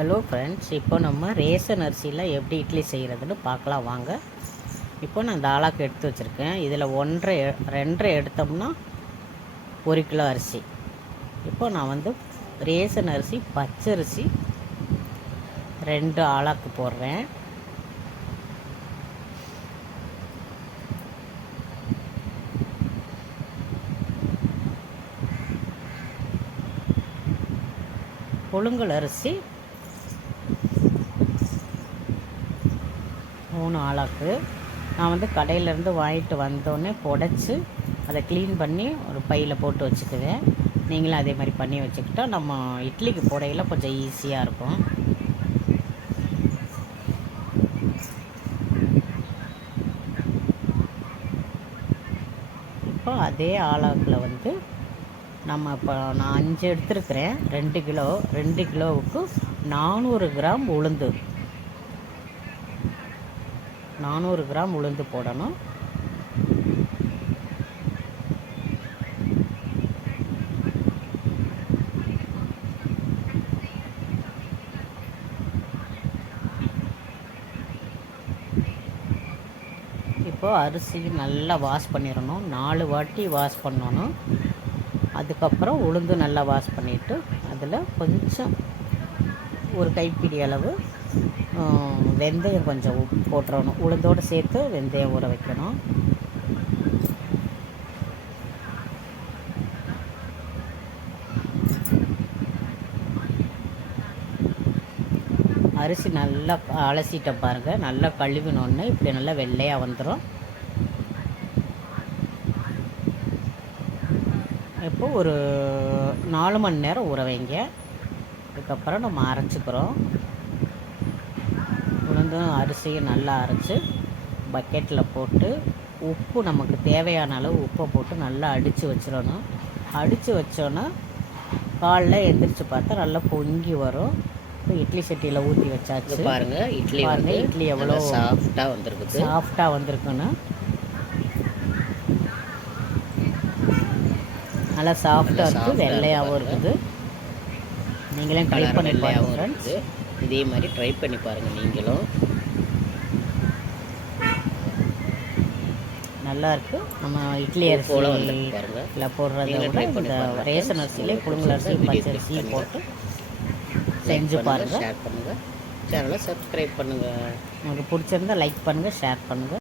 Hello friends இப்போ நம்ம ration அரிசியில் எப்படி இட்லி செய்கிறதுன்னு பார்க்கலாம். வாங்க. இப்போ நான் தாளாக்கு எடுத்து வச்சுருக்கேன். இதில் ஒன்றரை ரெண்டரை எடுத்தோம்னா ஒரு கிலோ அரிசி. இப்போ நான் வந்து ரேசன் அரிசி பச்சரிசி ரெண்டு ஆளாக்கு போடுறேன். புழுங்கல் அரிசி மூணு ஆளாக்கு. நான் வந்து கடையிலேருந்து வாங்கிட்டு வந்தோடனே புடச்சி அதை க்ளீன் பண்ணி ஒரு பையில் போட்டு வச்சுக்குவேன். நீங்களும் அதே மாதிரி பண்ணி வச்சுக்கிட்டா நம்ம இட்லிக்கு புடையில கொஞ்சம் ஈஸியாக இருக்கும். இப்போ அதே ஆளாக்கில் வந்து நம்ம இப்போ நான் அஞ்சு எடுத்துருக்கிறேன். ரெண்டு கிலோ ரெண்டு கிலோவுக்கு நானூறு கிராம் உளுந்து. நானூறு கிராம் உளுந்து போடணும். இப்போது அரிசி நல்லா வாஷ் பண்ணிடணும். நாலு வாட்டி வாஷ் பண்ணணும். அதுக்கப்புறம் உளுந்து நல்லா வாஷ் பண்ணிவிட்டு அதில் கொஞ்சம் ஒரு கைப்பிடி அளவு வெந்தயம் கொஞ்சம் உப்பு போட்டுறணும். உளுந்தோடு சேர்த்து வெந்தயம் ஊற வைக்கணும். அரிசி நல்லா அலசிட்ட பாருங்கள் நல்லா கழுவினோன்னு இப்படி நல்லா வெள்ளையாக வந்துடும் இப்போ ஒரு நாலு மணி நேரம் ஊற வைங்க. அதுக்கப்புறம் நம்ம அரைச்சிக்கிறோம். உளுந்தும் அரிசியும் நல்லா அரைச்சி பக்கெட்டில் போட்டு உப்பு நமக்கு தேவையான அளவு உப்பை போட்டு நல்லா அடித்து வச்சிடணும். அடித்து வச்சோன்னா காலைல எந்திரிச்சு பார்த்தா நல்லா பொங்கி வரும். இப்போ இட்லி சட்டியில் ஊற்றி வச்சாச்சு. பாருங்க இட்லி வந்து இட்லி எவ்வளோ எவ்வளோ சாஃப்டா வந்திருக்குது. சாஃப்டாக வந்திருக்குன்னு. நல்லா சாஃப்டாக இருக்குது வெள்ளையாகவும் இருக்கு இருக்குது. நீங்களே ட்ரை பண்ணி பாருங்க வெள்ளையாகவும் ஃப்ரெண்ட்ஸ் இருக்குது. இதே மாதிரி ட்ரை பண்ணி பாருங்க நீங்களும். நல்லா இருக்கு நம்ம இட்லி பூ அரிசி போல வந்திருக்கு பாருங்க. இல்லை போடுறத விட இந்த ரேஷன். அரிசியிலே புழுங்கல் அரிசி பச்சை அரிசியும் போட்டு செஞ்சு பாருங்க. ஷேர் பண்ணுங்க. சேனலை சப்ஸ்கிரைப் பண்ணுங்க. உங்களுக்கு பிடிச்சிருந்தா லைக் பண்ணுங்கள் ஷேர் பண்ணுங்கள்